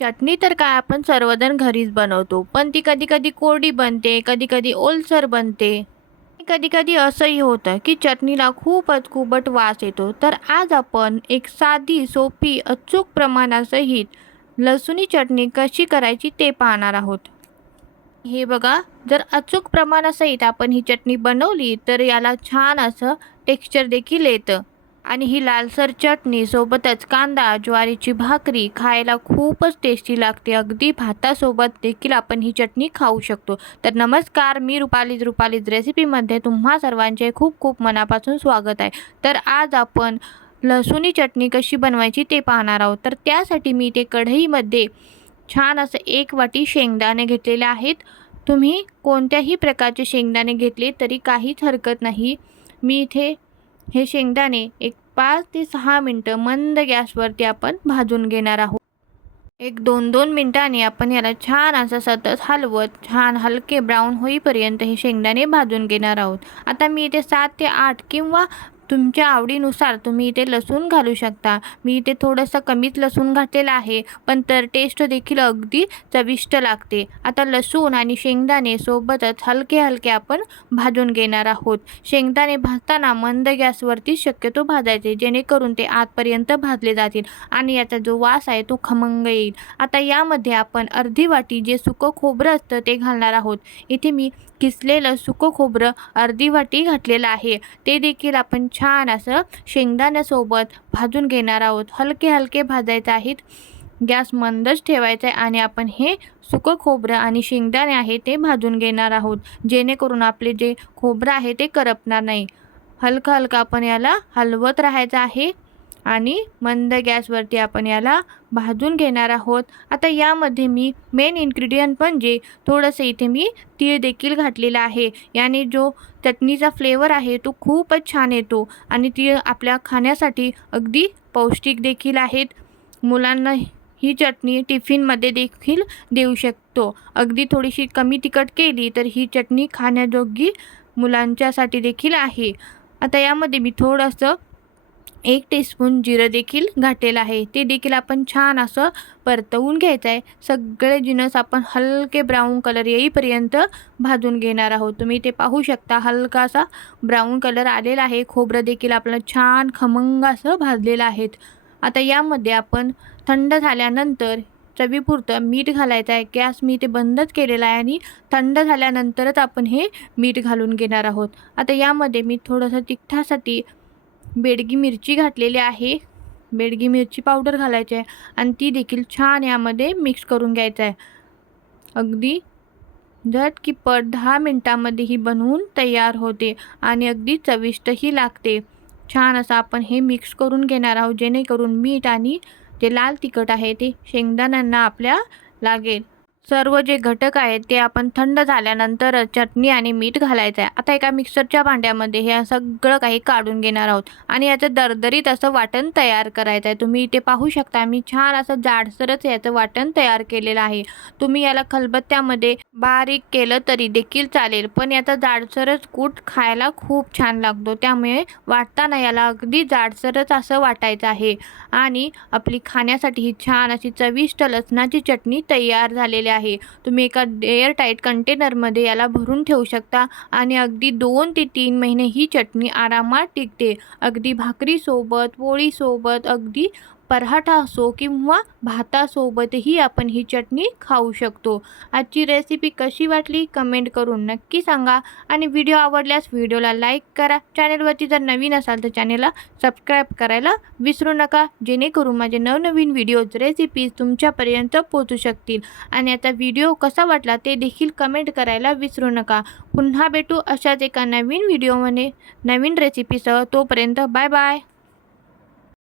चटणी तर काय आपण सर्वजण घरीच बनवतो, पण ती कधी-कधी कोरडी बनते, कधी-कधी ओलसर बनते. कधी-कधी असंही होतं, की चटणीला खूपच कुबट वास येतो. तर आज आपण एक साधी, सोपी, अचूक प्रमाणासहित लसूणी चटणी कशी करायची ते पाहणार आहोत. हे बघा, जर अचूक प्रमाणासहित आपण ही चटणी बनवली, तर याला छान असं टेक्स्चर देखील येतं. आणि ही लालसर चटणी सोबतच कांदा, ज्वारीची भाकरी खायला खूपच टेस्टी लागते. अगदी भातासोबत देखील आपण ही चटणी खाऊ शकतो. तर नमस्कार, मी रुपालीज रेसिपीमध्ये तुम्हा सर्वांचे खूप खूप मनापासून स्वागत आहे. तर आज आपण लसूणी चटणी कशी बनवायची ते पाहणार आहोत. तर त्यासाठी मी इथे कढईमध्ये छान असं 1 वाटी शेंगदाणे घेतलेले आहेत. तुम्ही कोणत्याही प्रकारचे शेंगदाणे घेतले तरी काहीच हरकत नाही. मी इथे हे शेंगदाणे एक 5 ते 6 मिनटं मंद गॅसवरती आपण भाजून घेणार आहोत. एक 2-2 मिनिटांनी आपण याला छान असं सतत हलवत छान हलके ब्राऊन होईपर्यंत हे शेंगदाणे भाजून घेणार आहोत. आता मी इथे 7 ते 8 किंवा तुमच्या आवडीनुसार तुम्ही इथे लसूण घालू शकता. मी इथे थोडंसं कमीच लसूण घातलेलं आहे, पण तर टेस्ट देखील अगदी चविष्ट लागते. आता लसूण आणि शेंगदाणे सोबतच हलके आपण भाजून घेणार आहोत. शेंगदाणे भाजताना मंद गॅसवरती शक्यतो भाजायचे, जेणेकरून ते आतपर्यंत भाजले जातील आणि याचा जो वास आहे तो खमंग येईल. आता यामध्ये आपण अर्धी वाटी जे सुकं खोबरं असतं ते घालणार आहोत. इथे मी किसलेलं सुकं खोबरं अर्धी वाटी घातलेलं आहे. ते देखील आपण छान असं शेंगदाण्यासोबत भाजून घेणार आहोत. हलके भाजायचे आहेत. गॅस मंदच ठेवायचा आहे आणि आपण हे सुकं खोबरं आणि शेंगदाणे आहे ते भाजून घेणार आहोत, जेणेकरून आपले जे खोबरं आहे ते करपणार नाही. हलकं आपण याला हलवत राहायचं आहे आणि मंद गॅसवरती आपण याला भाजून घेणार आहोत. आता यामध्ये मी मेन इन्ग्रेडियंट म्हणजे थोडंसं इथे मी तीळ देखील घातलेलं आहे. याने जो चटणीचा फ्लेवर आहे तो खूपच छान येतो आणि तीळ आपल्या खाण्यासाठी अगदी पौष्टिक देखील आहेत. मुलांना ही चटणी टिफिनमध्ये देखील देऊ शकतो. अगदी थोडीशी कमी तिखट केली तर ही चटणी खाण्याजोगी मुलांच्यासाठी देखील आहे. आता यामध्ये मी थोडंसं 1 टीस्पून जिरं देखील घातलेलं आहे. ते देखील आपण छान असं परतवून घ्यायचं आहे. सगळे जिन्नस आपण हलके ब्राऊन कलर येईपर्यंत भाजून घेणार आहोत. तुम्ही ते पाहू शकता, हलकासा ब्राऊन कलर आलेला आहे. खोबरं देखील आपलं छान खमंग असं भाजलेलं आहे. आता यामध्ये आपण थंड झाल्यानंतर चवीपुरतं मीठ घालायचं आहे. गॅस मी ते बंदच केलेला आहे आणि थंड झाल्यानंतरच आपण हे मीठ घालून घेणार आहोत. आता यामध्ये मी थोडंसं तिखटासाठी बेडगी मिरची घातलेली आहे. बेडगी मिरची पावडर घालायची आहे आणि ती देखील छान यामध्ये मिक्स करून घ्यायचं आहे. अगदी झटकीपट 10 मिनटामध्ये ही बनवून तयार होते आणि अगदी चविष्टही लागते. छान असं आपण हे मिक्स करून घेणार आहोत, जेणेकरून मीठ आणि जे लाल तिखट आहे ते शेंगदाण्यांना आपल्या लागेल. सर्व जे घटक आहेत ते आपण थंड झाल्यानंतर चटणी आणि मीठ घालायचं आहे. आता एका मिक्सरच्या भांड्यामध्ये हे सगळं काही काढून घेणार आहोत आणि याचं दरदरीत असं वाटण तयार करायचं आहे. तुम्ही इथे पाहू शकता, मी छान असं जाडसरच याचं वाटण तयार केलेलं आहे. तुम्ही याला खलबत्त्यामध्ये बारीक केलं तरी देखील चालेल, पण याचा जाडसरच कूट खायला खूप छान लागतो. त्यामुळे वाटताना याला अगदी जाडसरच असं वाटायचं आहे आणि आपली खाण्यासाठी ही छान अशी चविष्ट लसणाची चटणी तयार झालेली आहे. तुम्ही एका एअर टाईट कंटेनरमध्ये याला भरून ठेवू शकता आणि अगदी 2 ते 3 महिने ही चटणी आरामात टिकते. अगदी भाकरीसोबत, पोळीसोबत, अगदी पराठा असो किंवा भातासोबतही आपण ही चटणी खाऊ शकतो. आजची रेसिपी कशी वाटली कमेंट करून नक्की सांगा आणि व्हिडिओ आवडल्यास व्हिडिओला लाईक करा. चॅनलवरती जर नवीन असाल तर चॅनलला सबस्क्राईब करायला विसरू नका, जेणेकरून माझे नवनवीन व्हिडिओज रेसिपीज तुमच्यापर्यंत पोहोचू शकतील. आणि आता व्हिडिओ कसा वाटला ते देखील कमेंट करायला विसरू नका. पुन्हा भेटू अशाच एका नवीन व्हिडिओमध्ये नवीन रेसिपीसह. तोपर्यंत बाय बाय.